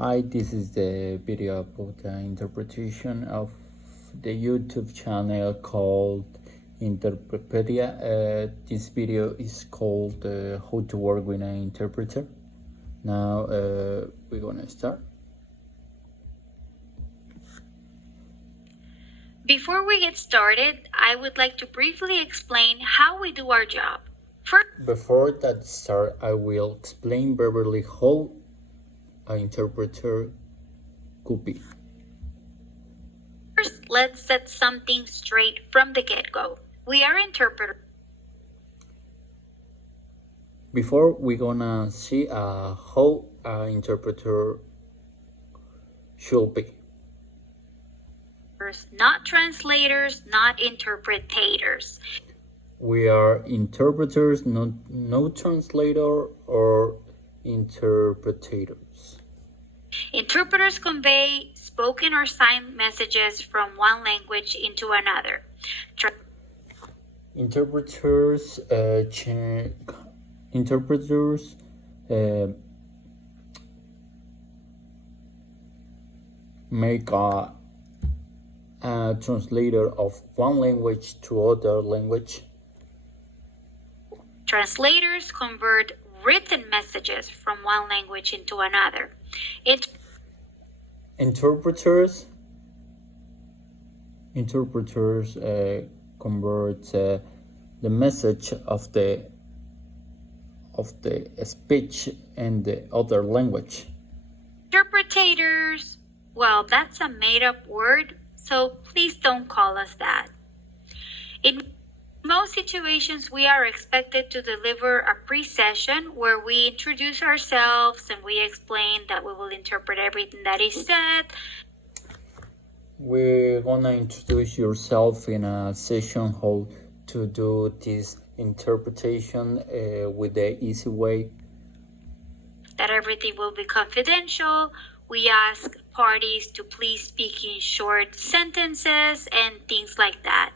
Hi, this is the video about the interpretation of the YouTube channel called Interprepedia. This video is called How to Work with an Interpreter. Now we're gonna start. Before we get started, I would like to briefly explain how we do our job. Before that start, I will explain verbally how an interpreter could be. First, let's set something straight from the get-go. We are interpreters. Before we're gonna see how an interpreter should be. Not translators, not interpretators. We are interpreters, no translator or interpreters. Interpreters convey spoken or signed messages from one language into another. Interpreters make a translator of one language to other language. Translators convert written messages from one language into another. Interpreters convert the message of the speech in the other language. Interpretators, well, that's a made-up word, so please don't call us that. In most situations, we are expected to deliver a pre-session where we introduce ourselves and we explain that we will interpret everything that is said. We're gonna introduce yourself in a session how to do this interpretation with the easy way. That everything will be confidential. We ask parties to please speak in short sentences and things like that.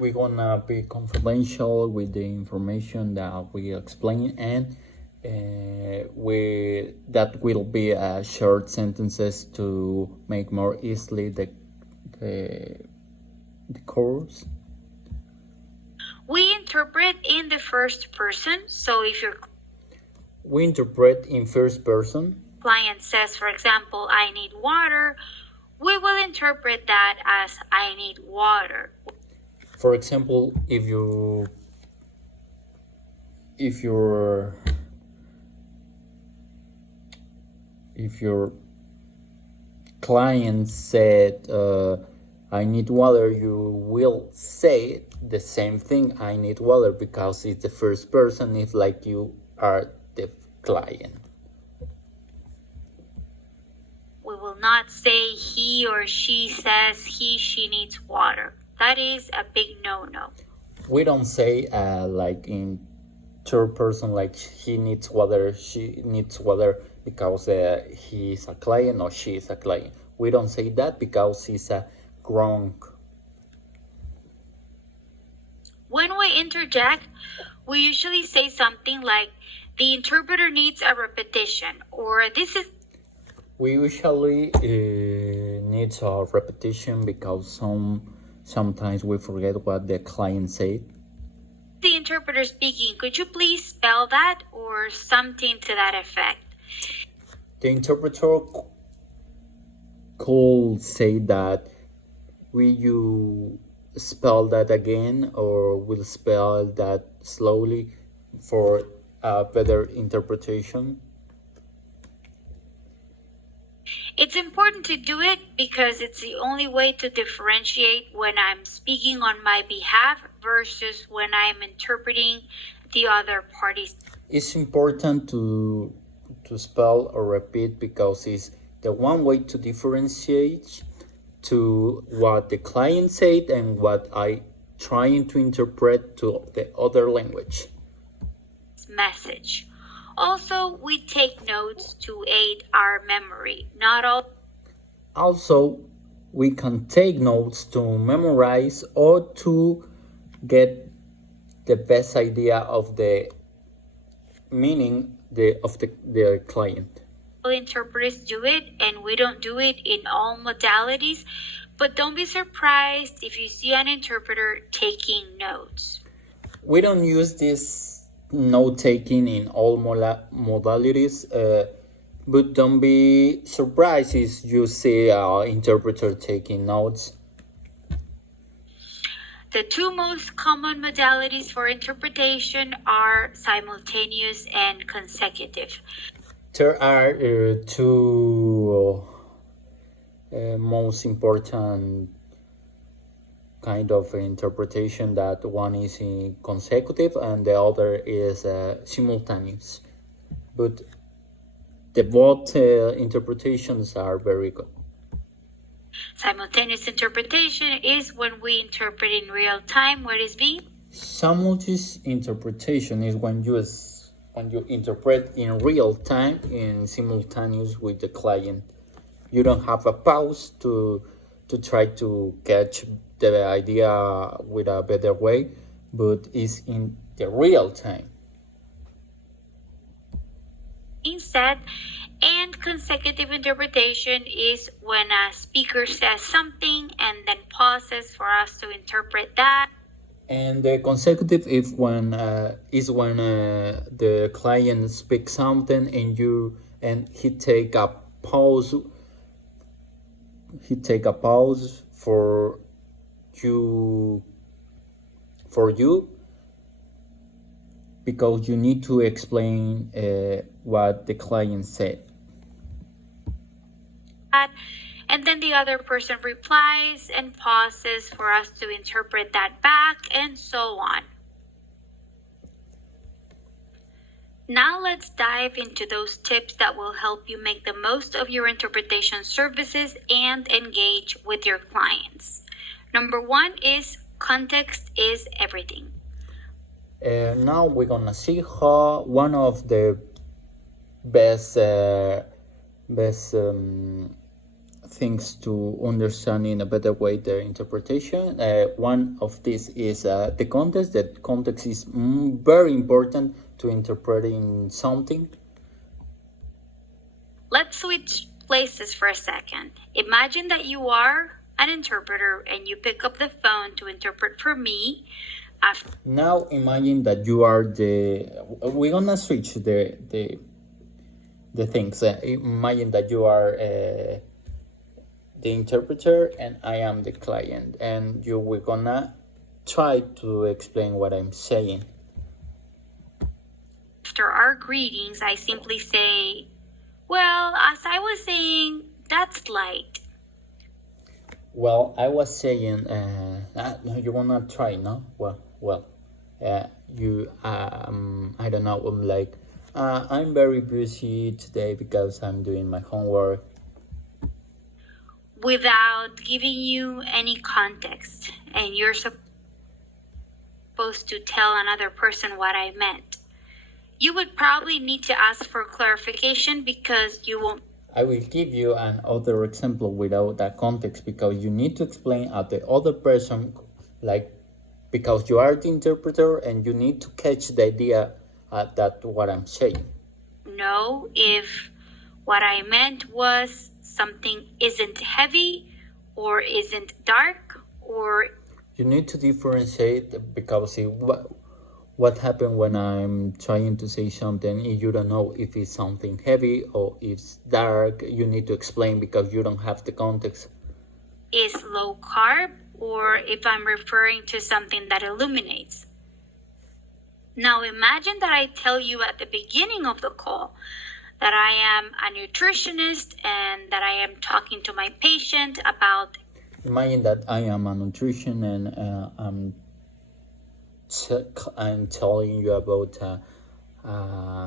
We're gonna be confidential with the information that we explain, and that will be short sentences to make more easily the course. We interpret in the first person, so if your We interpret in first person. Client says, for example, I need water, we will interpret that as I need water. For example, if your client said I need water, you will say the same thing, I need water, because it's the first person. It's like you are the client. We will not say he or she says she needs water. That is a big no-no. We don't say like in third person, like he needs water, she needs water, because he is a client or she is a client. We don't say that because it's a wrong. When we interject, we usually say something like, the interpreter needs a repetition, or this is... We usually need a repetition because sometimes we forget what the client said. The interpreter speaking, could you please spell that, or something to that effect? The interpreter could say that, will you spell that again, or will spell that slowly for a better interpretation? It's important to do it because it's the only way to differentiate when I'm speaking on my behalf versus when I'm interpreting the other parties. It's important to spell or repeat because it's the one way to differentiate to what the client said and what I trying to interpret to the other language. Message. Also, we take notes to aid our memory. Not all. Also, we can take notes to memorize or to get the best idea of the meaning of the client. interpreters do it, and we don't do it in all modalities. But don't be surprised if you see an interpreter taking notes. We don't use this note taking in all modalities, but don't be surprised if you see an interpreter taking notes. The two most common modalities for interpretation are simultaneous and consecutive. There are two most important kind of interpretation. That one is in consecutive and the other is simultaneous. But the both interpretations are very good. Simultaneous interpretation is when we interpret in real time what is being. Simultaneous interpretation is when you interpret in real time in simultaneous with the client. You don't have a pause to try to catch the idea with a better way, but it's in the real time. Said, and consecutive interpretation is when a speaker says something and then pauses for us to interpret that. And the consecutive is when the client speaks something and he take a pause. He take a pause for you because you need to explain what the client said. And then the other person replies and pauses for us to interpret that back, and so on. Now let's dive into those tips that will help you make the most of your interpretation services and engage with your clients. Number one is context is everything. Now we're gonna see how one of the best things to understand in a better way the interpretation. One of these is the context. That context is very important to interpreting something. Let's switch places for a second. Imagine that you are an interpreter and you pick up the phone to interpret for me. Now imagine that you are we're gonna switch the things. Imagine that you are the interpreter and I am the client, and we're gonna try to explain what I'm saying. After our greetings, I simply say, well, as I was saying, that's light. Well, I was saying, you wanna try, no? Well, I don't know, I'm like, I'm very busy today because I'm doing my homework. Without giving you any context, and you're supposed to tell another person what I meant. You would probably need to ask for clarification because you won't. I will give you another example without that context because you need to explain at the other person, like, because you are the interpreter and you need to catch the idea that what I'm saying. No, if what I meant was something isn't heavy or isn't dark, or you need to differentiate because what happened when I'm trying to say something and you don't know if it's something heavy or if it's dark. You need to explain because you don't have the context. Is low carb, or if I'm referring to something that illuminates. Now imagine that I tell you at the beginning of the call that I am a nutritionist and that I am talking to my patient about. Imagine that I am a nutrition and I'm telling you about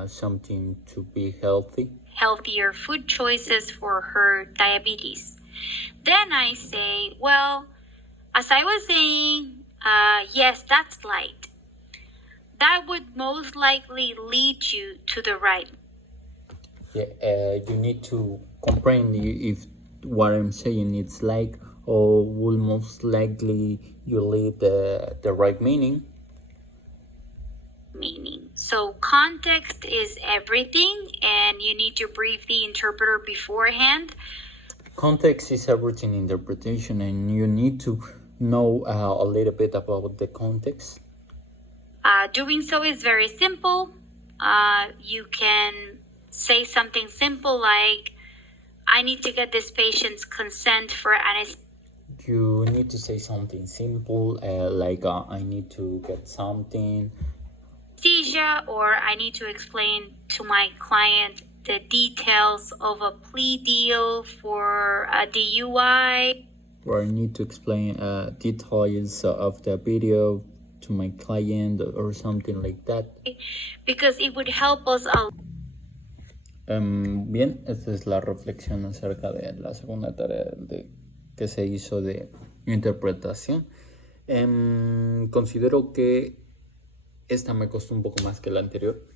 something to be healthy. Healthier food choices for her diabetes. Then I say, well, as I was saying, yes, that's light. That would most likely lead you to the right. Yeah, you need to comprehend if what I'm saying it's like, or will most likely you lead the right meaning. So context is everything, and you need to brief the interpreter beforehand. Context is everything interpretation, and you need to know a little bit about the context. Doing so is very simple. You can say something simple like, I need to get this patient's consent for anesthesia. You need to say something simple, like I need to get something. Or I need to explain to my client the details of a plea deal for a DUI. Or I need to explain details of the video to my client or something like that. Because it would help us a lot. Bien, esta es la reflexión acerca de la segunda tarea que se hizo de interpretación. Considero que esta me costó un poco más que la anterior.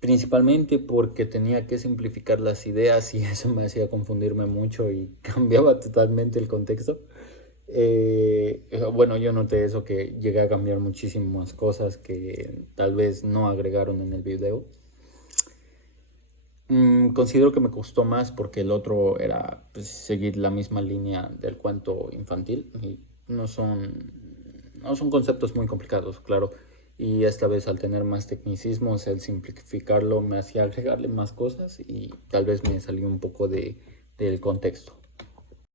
Principalmente porque tenía que simplificar las ideas y eso me hacía confundirme mucho y cambiaba totalmente el contexto. Bueno, yo noté eso, que llegué a cambiar muchísimas cosas que tal vez no agregaron en el video. Considero que me costó más porque el otro era pues, seguir la misma línea del cuento infantil y no son conceptos muy complicados, claro. Y esta vez, al tener más tecnicismos, el simplificarlo me hacía agregarle más cosas y tal vez me salió un poco del contexto.